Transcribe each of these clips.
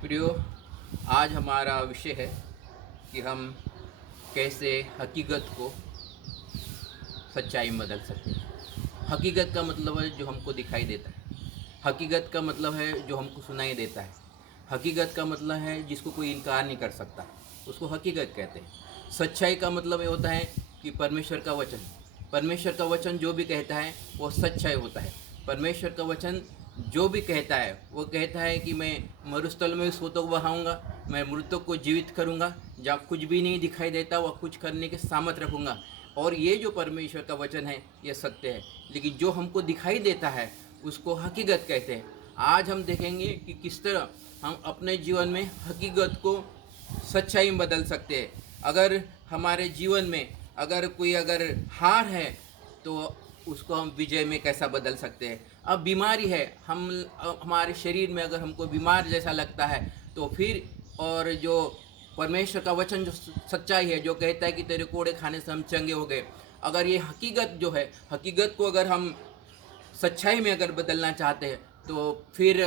प्रियो, आज हमारा विषय है कि हम कैसे हकीकत को सच्चाई में बदल सकते हैं। हकीकत का मतलब है जो हमको दिखाई देता है। हकीकत का मतलब है जो हमको सुनाई देता है। हकीकत का मतलब है जिसको कोई इनकार नहीं कर सकता, उसको हकीकत कहते हैं। सच्चाई का मतलब ये होता है कि परमेश्वर का वचन जो भी कहता है वो सच्चाई होता है। परमेश्वर का वचन जो भी कहता है वो कहता है कि मैं मरुस्थल में सोतों को बहाऊंगा, मैं मृतकों को जीवित करूंगा, जहाँ कुछ भी नहीं दिखाई देता वह कुछ करने के सामर्थ रखूंगा। और ये जो परमेश्वर का वचन है ये सत्य है, लेकिन जो हमको दिखाई देता है उसको हकीकत कहते हैं। आज हम देखेंगे कि किस तरह हम अपने जीवन में हकीकत को सच्चाई में बदल सकते हैं। अगर हमारे जीवन में अगर हार है तो उसको हम विजय में कैसा बदल सकते हैं। अब बीमारी है, हमारे शरीर में अगर हमको बीमार जैसा लगता है तो फिर, और जो परमेश्वर का वचन जो सच्चाई है जो कहता है कि तेरे कोड़े खाने से हम चंगे हो गए, अगर ये हकीकत जो है, हकीकत को अगर हम सच्चाई में अगर बदलना चाहते हैं तो फिर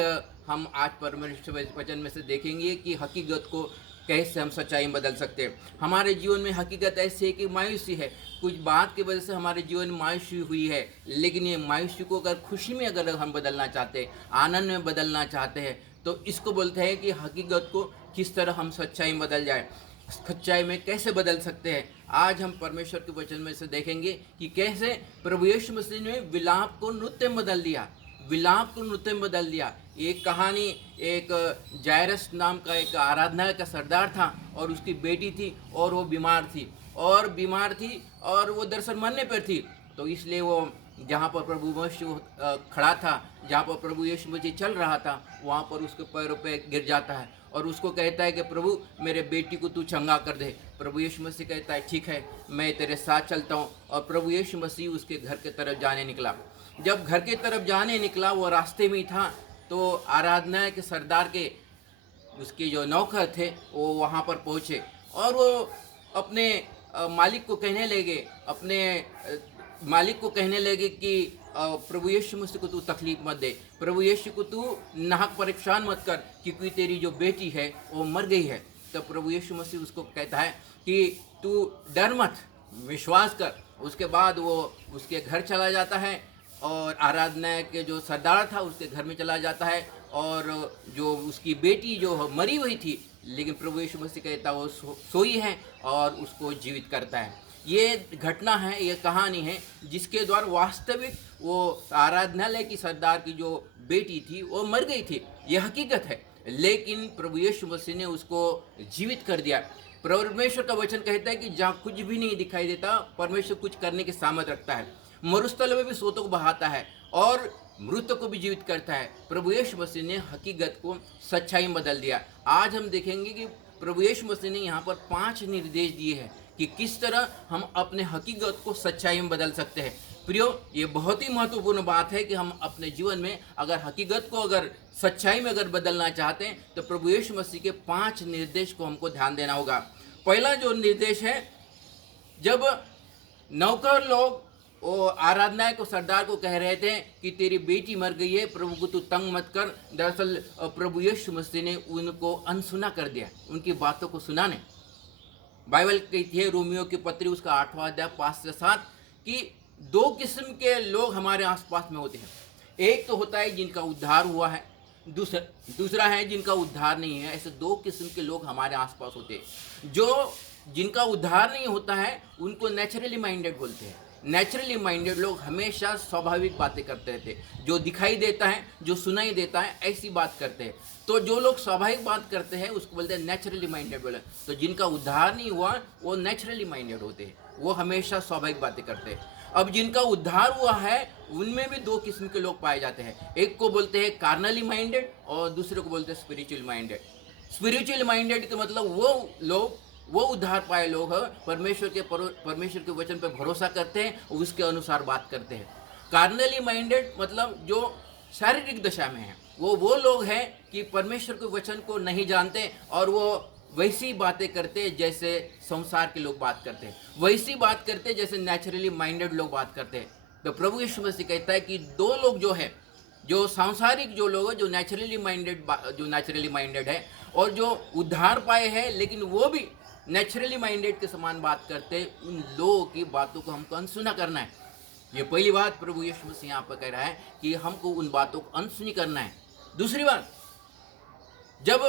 हम आज परमेश्वर वचन में से देखेंगे कि हकीकत को कैसे हम सच्चाई में बदल सकते हैं। हमारे जीवन में हकीकत ऐसी है कि मायूसी है, कुछ बात की वजह से हमारे जीवन में मायूसी हुई है, लेकिन ये मायूसी को अगर खुशी में अगर हम बदलना चाहते हैं, आनंद में बदलना चाहते हैं, तो इसको बोलते हैं कि हकीकत को किस तरह हम सच्चाई में बदल जाए, सच्चाई में कैसे बदल सकते हैं। आज हम परमेश्वर के वचन में से देखेंगे कि कैसे प्रभु यीशु मसीह ने विलाप को नृत्य में बदल दिया। विलाप को नृत्य में बदल दिया। एक कहानी, एक जायरस नाम का एक आराधना का सरदार था और उसकी बेटी थी और वो बीमार थी और वो दरअसल मरने पर थी। तो इसलिए वो जहाँ पर प्रभु यीशु खड़ा था, जहाँ पर प्रभु यीशु मसीह चल रहा था, वहाँ पर उसके पैरों पे गिर जाता है और उसको कहता है कि प्रभु मेरे बेटी को तू चंगा कर दे। प्रभु यीशु मसीह कहता है ठीक है, मैं तेरे साथ चलता हूँ। और प्रभु यीशु मसीह उसके घर की तरफ जाने निकला। जब घर की तरफ जाने निकला, वो रास्ते में ही था, तो आराधना के सरदार के उसके जो नौकर थे वो वहाँ पर पहुँचे और वो अपने मालिक को कहने लगे, मालिक को कहने लगे कि प्रभु यीशु मसीह को तू तकलीफ मत दे, प्रभु यीशु को तू नाहक परेशान मत कर, क्योंकि तेरी जो बेटी है वो मर गई है। तो प्रभु यीशु मसीह उसको कहता है कि तू डर मत, विश्वास कर। उसके बाद वो उसके घर चला जाता है और आराधना के जो सरदार था उसके घर में चला जाता है, और जो उसकी बेटी जो मरी हुई थी, लेकिन प्रभु यीशु मसीह कहता है वो सोई है और उसको जीवित करता है। ये घटना है, ये कहानी है जिसके द्वारा वास्तविक वो आराधनालय की सरदार की जो बेटी थी वो मर गई थी, ये हकीकत है, लेकिन प्रभु यीशु मसीह ने उसको जीवित कर दिया। परमेश्वर का वचन कहता है कि जहाँ कुछ भी नहीं दिखाई देता परमेश्वर कुछ करने के सामर्थ रखता है। मरुस्थल में भी सोतों को बहाता है और मृतकों को भी जीवित करता है। प्रभु यीशु मसीह ने हकीकत को सच्चाई में बदल दिया। आज हम देखेंगे कि प्रभु यीशु मसीह ने यहाँ पर 5 निर्देश दिए हैं कि किस तरह हम अपने हकीकत को सच्चाई में बदल सकते हैं। प्रियो, ये बहुत ही महत्वपूर्ण बात है कि हम अपने जीवन में अगर हकीकत को अगर सच्चाई में अगर बदलना चाहते हैं तो प्रभु यीशु मसीह के 5 निर्देश को हमको ध्यान देना होगा। पहला जो निर्देश है, जब नौकर लोग वो आराधना को सरदार को कह रहे थे कि तेरी बेटी मर गई है, प्रभु को तू तंग मत कर, दरअसल प्रभु यीशु मसीह ने उनको अनसुना कर दिया, उनकी बातों को सुना नहीं। बाइबल कहती है रोमियो की पत्री उसका 8वां अध्याय 5 से 7 कि 2 किस्म के लोग हमारे आसपास में होते हैं। एक तो होता है जिनका उद्धार हुआ है, दूसरा है जिनका उद्धार नहीं है। ऐसे 2 किस्म के लोग हमारे आसपास होते हैं। जो जिनका उद्धार नहीं होता है उनको नेचुरली माइंडेड बोलते हैं। नेचुरली माइंडेड लोग हमेशा स्वाभाविक बातें करते रहते हैं, जो दिखाई देता है, जो सुनाई देता है, ऐसी बात करते हैं। तो जो लोग स्वाभाविक बात करते हैं उसको बोलते हैं नेचुरली माइंडेड बोले। तो जिनका उद्धार नहीं हुआ वो नेचुरली माइंडेड होते हैं, वो हमेशा स्वाभाविक बातें करते हैं। अब जिनका उद्धार हुआ है उनमें भी 2 किस्म के लोग पाए जाते हैं। एक को बोलते हैं कार्नली माइंडेड और दूसरे को बोलते हैं स्पिरिचुअल माइंडेड। स्पिरिचुअल माइंडेड के मतलब वो लोग, वो उद्धार पाए लोग परमेश्वर के वचन पर भरोसा करते हैं और उसके अनुसार बात करते हैं। कार्नली माइंडेड मतलब जो शारीरिक दशा में है, वो लोग हैं कि परमेश्वर के वचन को नहीं जानते और वो वैसी बातें करते जैसे संसार के लोग बात करते हैं, वैसी बात करते जैसे नेचुरली माइंडेड लोग बात करते हैं। तो प्रभु यीशु मसीह कहता है कि 2 लोग जो है जो सांसारिक जो लोग हैं, जो नेचुरली माइंडेड है, और जो उद्धार पाए हैं लेकिन वो भी नेचुरली माइंडेड के समान बात करते हैं, उन लोगों की बातों को हमको अनसुना करना है। ये पहली बात प्रभु यीशु मसीह यहाँ पर कह रहा है कि हमको उन बातों को अनसुनी करना है। दूसरी बात, जब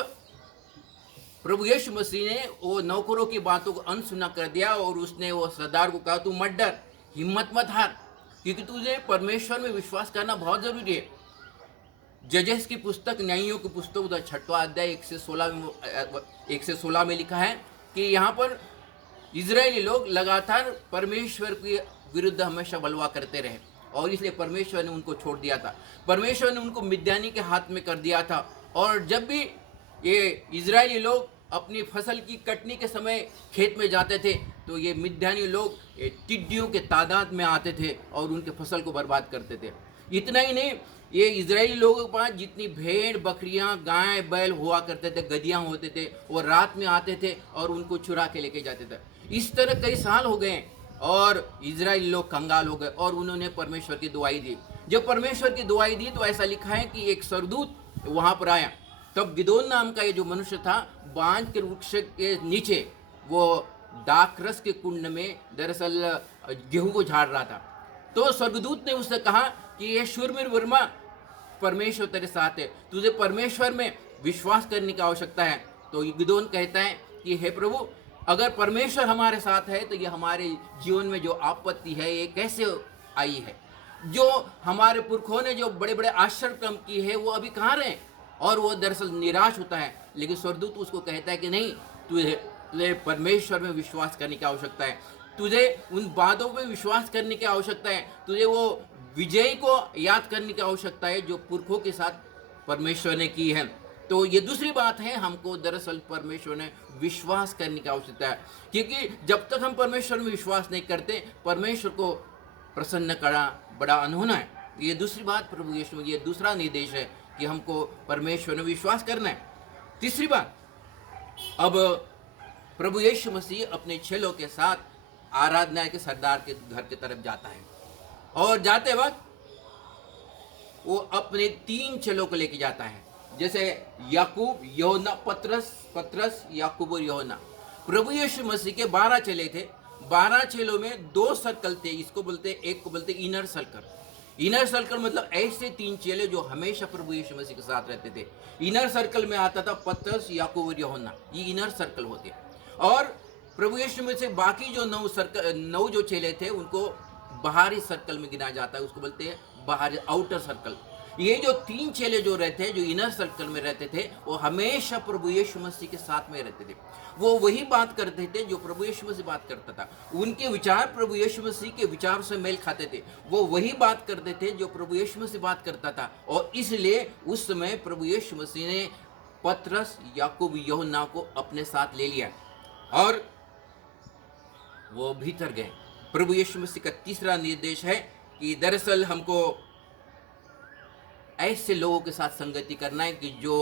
प्रभु यीशु मसीह ने वो नौकरों की बातों को अनसुना कर दिया और उसने वो सरदार को कहा, तू मत डर, हिम्मत मत हार, क्योंकि तुझे परमेश्वर में विश्वास करना बहुत जरूरी है। जजेस की पुस्तक, न्यायियों की पुस्तक, उधर 6वां अध्याय 116 में लिखा है कि यहाँ पर इजरायली लोग लगातार परमेश्वर के विरुद्ध हमेशा बलवा करते रहे, और इसलिए परमेश्वर ने उनको छोड़ दिया था। परमेश्वर ने उनको मिद्यानी के हाथ में कर दिया था। और जब भी ये इजरायली लोग अपनी फसल की कटनी के समय खेत में जाते थे, तो ये मिद्यानी लोग टिड्डियों के तादाद में आते थे और उनके फसल को बर्बाद करते थे। इतना ही नहीं, ये इजरायली लोगों के पास जितनी भेड़, बकरियां, गाय, बैल हुआ करते थे, गधियां होते थे, वो रात में आते थे और उनको चुरा के लेके जाते थे। इस तरह कई साल हो गए और इजरायली लोग कंगाल हो गए और उन्होंने परमेश्वर की दुआई दी। जब परमेश्वर की दुआई दी तो ऐसा लिखा है कि एक सरदूत वहां पर आया। तब गिदोन नाम का ये जो मनुष्य था, बांज के वृक्ष के नीचे वो दाखरस के कुंड में दरअसल गेहूं को झाड़ रहा था। तो स्वर्गदूत ने उससे कहा कि ये शूरवीर वर्मा, परमेश्वर तेरे साथ है, तुझे परमेश्वर में विश्वास करने की आवश्यकता है। तो गिदोन कहता है कि हे प्रभु, अगर परमेश्वर हमारे साथ है तो ये हमारे जीवन में जो आपत्ति है ये कैसे आई है? जो हमारे पुरखों ने जो बड़े बड़े आश्चर्य कर्म किए हैं वो अभी कहाँ रहे? और वो दरअसल निराश होता है। लेकिन स्वर्गदूत उसको कहता है कि नहीं, तुझे परमेश्वर में विश्वास करने की आवश्यकता है, तुझे उन बातों पे विश्वास करने की आवश्यकता है, तुझे वो विजय को याद करने की आवश्यकता है जो पुरखों के साथ परमेश्वर ने की है। तो ये दूसरी बात है, हमको दरअसल परमेश्वर ने विश्वास करने की आवश्यकता है, क्योंकि जब तक हम परमेश्वर में विश्वास नहीं करते, परमेश्वर को प्रसन्न करना बड़ा अनहोना है। ये दूसरी बात प्रभु यीशु, ये दूसरा निर्देश है कि हमको परमेश्वर में विश्वास करना है। तीसरी बात, अब प्रभु यीशु मसीह अपने चेलों के साथ आराधना के सरदार के घर की तरफ जाता है, और जाते वक्त वो अपने 3 चेलों को लेके जाता है, जैसे याकूब, योहन्ना, पतरस, याकूब और योहन्ना। प्रभु यीशु मसीह के 12 चेले थे। 12 चेलों में 2 सर्कल थे। इसको बोलते, एक को बोलते इनर सर्कल। इनर सर्कल मतलब ऐसे 3 चेले जो हमेशा प्रभु यीशु मसीह के साथ रहते थे। इनर सर्कल में आता था पतरस, याकूब और यूहन्ना, ये इनर सर्कल होते। और प्रभु यीशु मसीह बाकी जो 9 जो चेले थे उनको बाहरी सर्कल में गिना जाता है, उसको बोलते हैं बाहरी, आउटर सर्कल। ये जो 3 चेले जो रहते हैं, जो इनर सर्कल में रहते थे, वो हमेशा प्रभु यीशु मसीह के साथ में रहते थे। वो वही बात करते थे जो प्रभु यीशु मसीह बात करता था। उनके विचार प्रभु यीशु मसीह के विचार से मेल खाते थे। वो वही बात करते थे जो प्रभु यीशु मसीह बात करता था। और इसलिए उस समय प्रभु यीशु मसीह ने पतरस, याकूब, यूहन्ना को अपने साथ ले लिया और वो भीतर गए। प्रभु यीशु मसीह का तीसरा निर्देश है कि दरअसल हमको ऐसे लोगों के साथ संगति करना है कि जो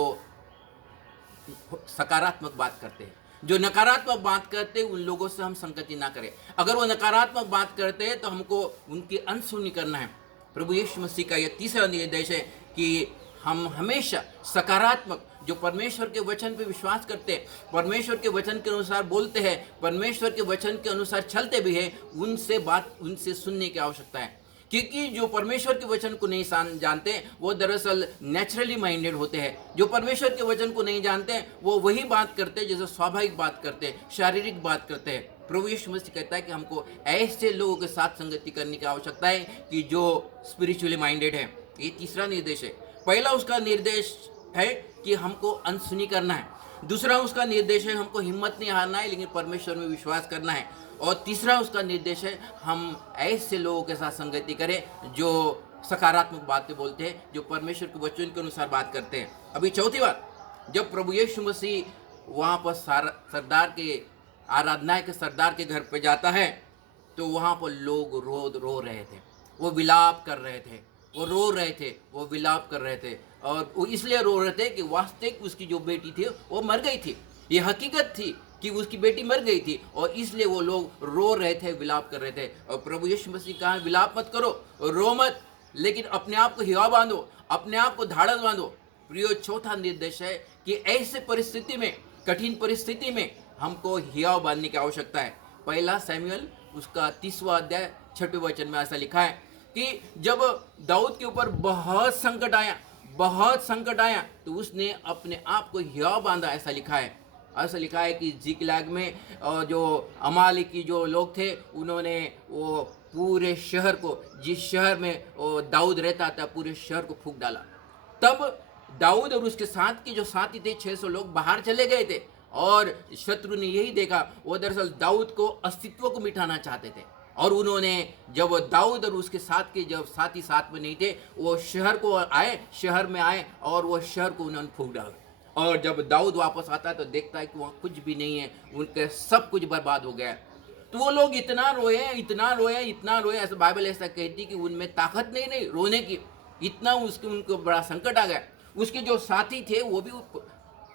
सकारात्मक बात करते हैं। जो नकारात्मक बात करते हैं उन लोगों से हम संगति ना करें। अगर वो नकारात्मक बात करते हैं तो हमको उनकी अनसुनी करना है। प्रभु यीशु मसीह का यह तीसरा निर्देश है कि हम हमेशा सकारात्मक, जो परमेश्वर के वचन पे विश्वास करते हैं, परमेश्वर के वचन के अनुसार बोलते हैं, परमेश्वर के वचन के अनुसार चलते भी हैं, उनसे सुनने की आवश्यकता है। क्योंकि जो परमेश्वर के वचन को नहीं जानते वो दरअसल नेचुरली माइंडेड होते हैं। जो परमेश्वर के वचन को नहीं जानते वो वही बात करते हैं जैसे स्वाभाविक बात करते हैं, शारीरिक बात करते हैं। प्रभु यीशु मसीह कहता है कि हमको ऐसे लोगों के साथ संगति करने की आवश्यकता है कि जो स्पिरिचुअली माइंडेड है। ये तीसरा निर्देश है। पहला उसका निर्देश है कि हमको अनसुनी करना है। दूसरा उसका निर्देश है हमको हिम्मत नहीं हारना है लेकिन परमेश्वर में विश्वास करना है। और तीसरा उसका निर्देश है हम ऐसे लोगों के साथ संगति करें जो सकारात्मक बातें बोलते हैं, जो परमेश्वर के वचन के अनुसार बात करते हैं। अभी चौथी बात, जब प्रभु यीशु मसीह वहाँ पर सरदार के आराधना के सरदार के घर पे जाता है तो वहाँ पर लोग रो रहे थे, वो विलाप कर रहे थे, वो रो रहे थे, वो विलाप कर रहे थे। और वो इसलिए रो रहे थे कि वास्तविक उसकी जो बेटी थी वो मर गई थी। ये हकीकत थी कि उसकी बेटी मर गई थी और इसलिए वो लोग रो रहे थे, विलाप कर रहे थे। और प्रभु यीशु मसीह कहा विलाप मत करो, रो मत, लेकिन अपने आप को हिया बांधो, अपने आप को धाड़स बांधो। प्रियो, चौथा निर्देश है कि ऐसे परिस्थिति में, कठिन परिस्थिति में हमको हिया बांधने की आवश्यकता है। पहला सैमुअल उसका 30वां अध्याय 6वें वचन में ऐसा लिखा है कि जब दाऊद के ऊपर बहुत संकट आया तो उसने अपने आप को हिया बांधा, ऐसा लिखा है। ऐसा लिखा है कि जिकलाग में जो अमालेकी जो लोग थे, उन्होंने वो पूरे शहर को, जिस शहर में वो दाऊद रहता था, पूरे शहर को फूंक डाला। तब दाऊद और उसके साथ के जो साथी थे, 600 लोग बाहर चले गए थे और शत्रु ने यही देखा। वो दरअसल दाऊद को अस्तित्व को मिटाना चाहते थे और उन्होंने, जब वो दाऊद और उसके साथ के जब साथी साथ में नहीं थे, वो शहर में आए और वो शहर को उन्होंने फूंक डाला। और जब दाऊद वापस आता है तो देखता है कि वहाँ कुछ भी नहीं है, उनके सब कुछ बर्बाद हो गया। तो वो लोग इतना रोए, ऐसा बाइबल ऐसा कहती कि उनमें ताकत नहीं रोने की, इतना उनको बड़ा संकट आ गया। उसके जो साथी थे वो भी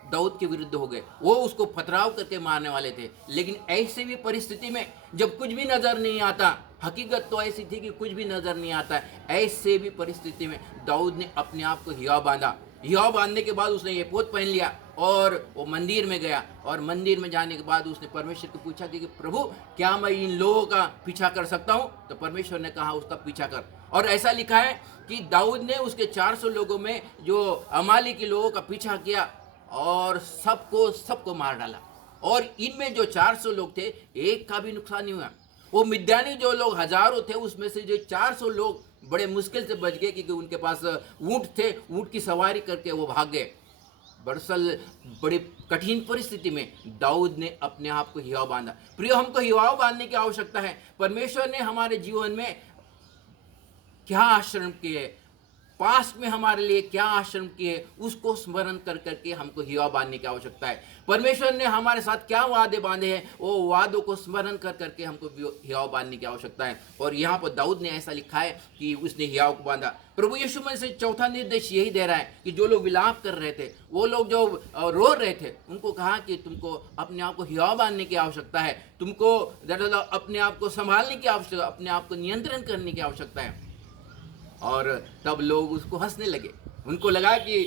दाऊद के विरुद्ध हो गए, वो उसको पथराव करके मारने वाले थे। लेकिन ऐसे भी परिस्थिति में जब कुछ भी नजर नहीं आता, हकीकत तो ऐसी थी कि कुछ भी नजर नहीं आता, ऐसे भी परिस्थिति में दाऊद ने अपने आप को हिया बांधा। हिया बांधने के बाद उसने एपोद पहन लिया और वो मंदिर में गया। और मंदिर में जाने के बाद उसने परमेश्वर को पूछा कि प्रभु, क्या मैं इन लोगों का पीछा कर सकता हूँ? तो परमेश्वर ने कहा उसका पीछा कर। और ऐसा लिखा है कि दाऊद ने उसके 400 लोगों में जो अमालेकी लोगों का पीछा किया और सबको मार डाला। और इनमें जो 400 लोग थे, एक का भी नुकसान नहीं हुआ। वो मिद्यानी जो लोग हजारों थे, उसमें से जो 400 लोग बड़े मुश्किल से बच गए, क्योंकि उनके पास ऊंट थे, ऊंट की सवारी करके वो भाग गए। दरअसल बड़ी कठिन परिस्थिति में दाऊद ने अपने आप को हिया बांधा। प्रिय, हमको हिया बांधने की आवश्यकता है। परमेश्वर ने हमारे जीवन में क्या आश्रम किए, पास्ट में हमारे लिए क्या आश्रम किए, उसको स्मरण कर करके हमको हिया बांधने की आवश्यकता है। परमेश्वर ने हमारे साथ क्या वादे बांधे हैं, वो वादों को स्मरण कर करके हमको हिया बांधने की आवश्यकता है। और यहाँ पर दाऊद ने ऐसा लिखा है कि उसने हिया को बांधा। प्रभु यीशु मसीह से चौथा निर्देश यही दे रहा है कि जो लोग विलाप कर रहे थे, वो लोग जो रो रहे थे, उनको कहा कि तुमको अपने आप को हिया बांधने की आवश्यकता है, तुमको दरअसल अपने आप को संभालने की आवश्यकता, अपने आप को नियंत्रण करने की आवश्यकता है। और तब लोग उसको हंसने लगे। उनको लगा कि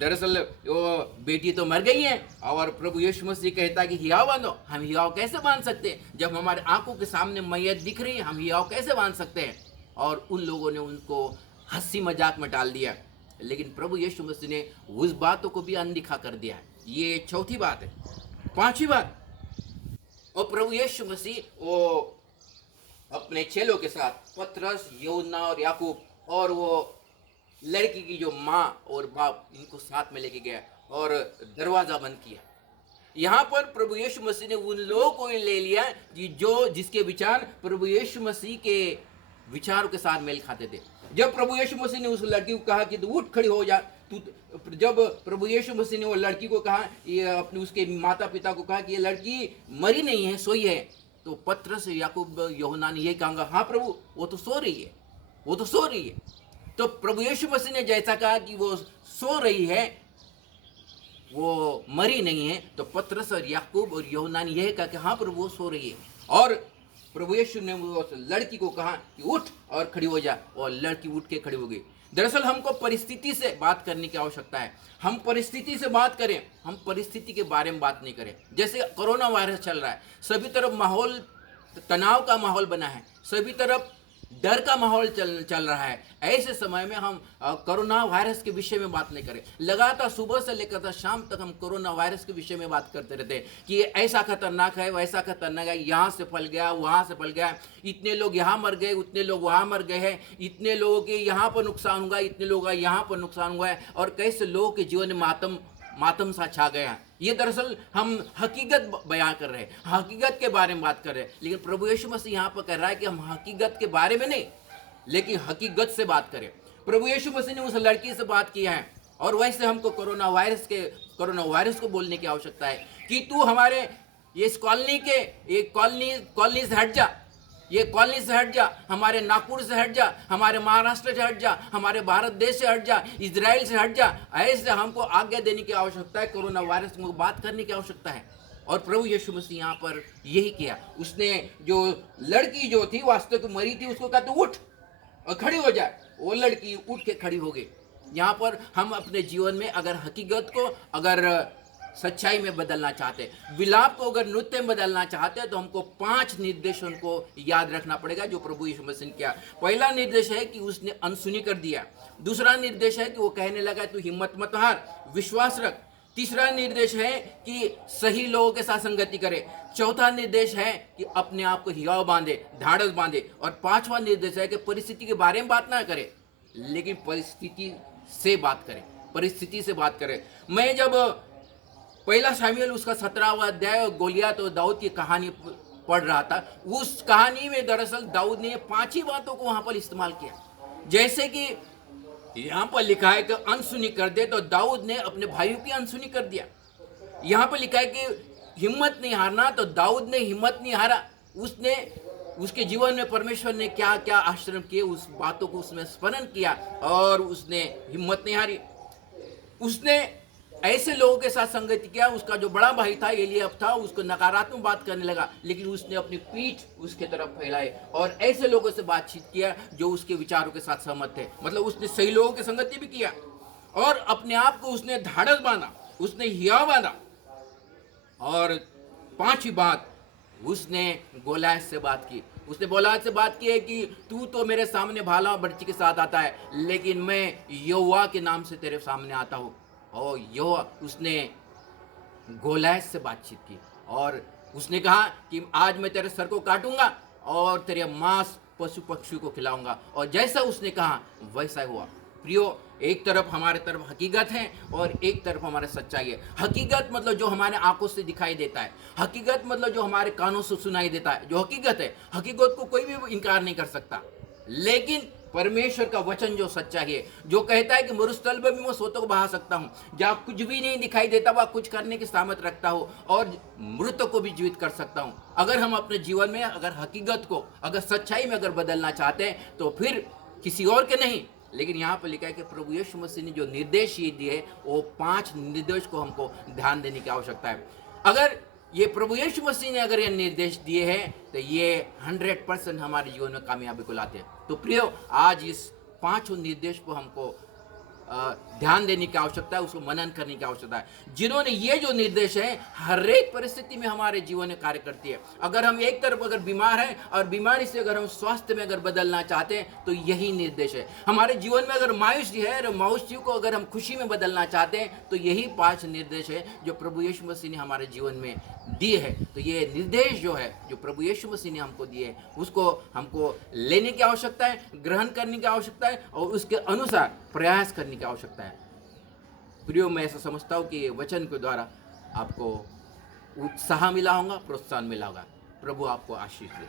दरअसल वो बेटी तो मर गई है और प्रभु यीशु मसीह कहता है कि हियाव बांधो। हम हियाव कैसे बांध सकते हैं? जब हमारे आंखों के सामने मैयत दिख रही है, हम हियाव कैसे बांध सकते हैं? और उन लोगों ने उनको हंसी मजाक में डाल दिया। लेकिन प्रभु यीशु मसीह ने उस बातों को भी अनदेखा कर दिया है। ये चौथी बात है। पांचवी बात, और प्रभु यीशु मसीह वो अपने चेलों के साथ पतरस, यूहन्ना और याकूब और वो लड़की की जो माँ और बाप, इनको साथ में लेके गया और दरवाजा बंद किया। यहाँ पर प्रभु यीशु मसीह ने उन लोगों को ले लिया जिसके विचार प्रभु यीशु मसीह के विचारों के साथ मेल खाते थे। जब प्रभु यीशु मसीह ने उस लड़की को कहा कि तू उठ खड़ी हो जा, जब प्रभु यीशु मसीह ने वो लड़की को कहा, ये अपने उसके माता पिता को कहा कि ये लड़की मरी नहीं है, सोई है, तो पतरस, याकूब, यूहन्ना ने ये कहा, हाँ प्रभु, वो तो सो रही है, वो तो सो रही है। तो प्रभु यीशु मसीह ने जैसा कहा कि वो सो रही है, वो मरी नहीं है, तो पतरस और याकूब और यूहन्ना ने यह कहा कि हाँ प्रभु, वो सो रही है। और प्रभु यीशु ने उस लड़की को कहा कि उठ और खड़ी हो जा, और लड़की उठ के खड़ी हो गई। दरअसल हमको परिस्थिति से बात करने की आवश्यकता है। हम परिस्थिति से बात करें, हम परिस्थिति के बारे में बात नहीं करें। जैसे कोरोना वायरस चल रहा है, सभी तरफ माहौल, तनाव का माहौल बना है, सभी तरफ डर का माहौल चल रहा है। ऐसे समय में हम कोरोना वायरस के विषय में बात नहीं करें। लगातार सुबह से लेकर शाम तक हम कोरोना वायरस के विषय में बात करते रहते हैं कि ये ऐसा खतरनाक है, वैसा खतरनाक है, यहाँ से फैल गया, वहाँ से फैल गया, इतने लोग यहाँ मर गए, उतने लोग वहाँ मर गए हैं, इतने लोगों के यहाँ पर नुकसान हुआ, इतने लोगों का यहाँ पर नुकसान हुआ है, और कैसे लोगों के जीवन में मातम सा छा गया। ये दरअसल हम हकीकत बयां कर रहे हैं, हकीकत के बारे में बात कर रहे हैं। लेकिन प्रभु यीशु मसीह यहाँ पर कह रहा है कि हम हकीकत के बारे में नहीं, लेकिन हकीकत से बात करें। प्रभु यीशु मसीह ने उस लड़की से बात किया है, और वैसे हमको कोरोना वायरस को बोलने की आवश्यकता है कि तू हमारे इस कॉलोनी से हट जा, ये कॉलोनी से हट जा, हमारे नागपुर से हट जा, हमारे महाराष्ट्र से हट जा, हमारे भारत देश से हट जा, इजराइल से हट जा। ऐसे हमको आज्ञा देने की आवश्यकता है, कोरोना वायरस को बात करने की आवश्यकता है। और प्रभु यीशु मसीह यहाँ पर यही किया। उसने जो लड़की जो थी वास्तव में मरी थी, उसको कहा तू उठ और खड़ी हो जाए, वो लड़की उठ के खड़ी हो गई। यहाँ पर हम अपने जीवन में अगर हकीकत को अगर सच्चाई में बदलना चाहते हैं, विलाप को अगर नृत्य में बदलना चाहते हैं, तो हमको 5 निर्देशों को याद रखना पड़ेगा जो प्रभु यीशु मसीह ने किया। पहला निर्देश है कि उसने अनसुनी कर दिया। दूसरा निर्देश है कि वो कहने लगा तू हिम्मत मत हार, विश्वास रख। तीसरा निर्देश है कि सही लोगों के साथ संगति करे। चौथा निर्देश है कि अपने आप को हियाव बांधे, ढाढ़स बांधे। और पांचवा निर्देश है कि परिस्थिति के बारे में बात ना करे, लेकिन परिस्थिति से बात करे, परिस्थिति से बात करे। मैं जब पहला शामुएल उसका 17वां अध्याय गोलियत और दाऊद की कहानी पढ़ रहा था, उस कहानी में दरअसल दाऊद ने 5 ही बातों को वहां पर इस्तेमाल किया। जैसे कि यहाँ पर लिखा है कि अनसुनी कर दे, तो दाऊद ने अपने भाइयों की अनसुनी कर दिया। यहाँ पर लिखा है कि हिम्मत नहीं हारना, तो दाऊद ने हिम्मत नहीं हारा। उसने उसके जीवन में परमेश्वर ने क्या क्या आश्रम किए, उस बातों को उसने स्मरण किया और उसने हिम्मत नहीं हारी। उसने ऐसे लोगों के साथ संगति किया। उसका जो बड़ा भाई था एलीअब था, उसको नकारात्मक बात करने लगा, लेकिन उसने अपनी पीठ उसके तरफ फैलाई और ऐसे लोगों से बातचीत किया जो उसके विचारों के साथ सहमत थे। मतलब उसने सही लोगों की संगति भी किया और अपने आप को उसने ढाढ़स बांधा, उसने हिया बांधा। और 5वीं बात, उसने गोलियत से बात की। उसने गोलियत से बात की है कि तू तो मेरे सामने भाला और बर्छी के साथ आता है, लेकिन मैं यहोवा के नाम से तेरे सामने आता हूँ। और यहोवा, उसने गोलियत से बातचीत की और उसने कहा कि आज मैं तेरे सर को काटूंगा और तेरे मांस पशु पक्षी को खिलाऊंगा। और जैसा उसने कहा वैसा हुआ। प्रियो, एक तरफ हमारे तरफ हकीकत है और एक तरफ हमारे सच्चाई है। हकीकत मतलब जो हमारे आंखों से दिखाई देता है, हकीकत मतलब जो हमारे कानों से सुनाई देता है। जो हकीकत है, हकीकत को कोई भी इनकार नहीं कर सकता। लेकिन परमेश्वर का वचन जो सच्चाई है, जो कहता है कि मरुस्थल में भी मैं सोतों को बहा सकता हूँ, जहाँ कुछ भी नहीं दिखाई देता वह कुछ करने की सामर्थ रखता हो और मृतों को भी जीवित कर सकता हूँ। अगर हम अपने जीवन में अगर हकीकत को अगर सच्चाई में अगर बदलना चाहते हैं, तो फिर किसी और के नहीं, लेकिन यहाँ पर लिखा है कि प्रभु यीशु मसीह ने जो निर्देश ये दिए, वो 5 निर्देश को हमको ध्यान देने की आवश्यकता है। अगर ये प्रभु यीशु मसीह ने अगर ये निर्देश दिए हैं, तो ये 100% हमारे जीवन में कामयाबी को लाते हैं। तो प्रियो, आज इस 5 निर्देश को हमको ध्यान देने की आवश्यकता है, उसको मनन करने की आवश्यकता है। जिन्होंने ये जो निर्देश है हर एक परिस्थिति में हमारे जीवन में कार्य करती है। अगर हम एक तरफ अगर बीमार हैं और बीमारी से अगर हम स्वास्थ्य में अगर बदलना चाहते हैं, तो यही निर्देश है। हमारे जीवन में अगर मायूसी है और मायूसी को अगर हम खुशी में बदलना चाहते हैं, तो यही 5 निर्देश है जो प्रभु यीशु मसीह ने हमारे जीवन में दिए है। तो ये निर्देश जो है, जो प्रभु यीशु मसीह ने हमको दिए, उसको हमको लेने की आवश्यकता है, ग्रहण करने की आवश्यकता है और उसके अनुसार प्रयास करने की आवश्यकता है। प्रियो, मैं ऐसा समझता हूँ कि वचन के द्वारा आपको उत्साह मिला होगा, प्रोत्साहन मिला होगा। प्रभु आपको आशीष दे।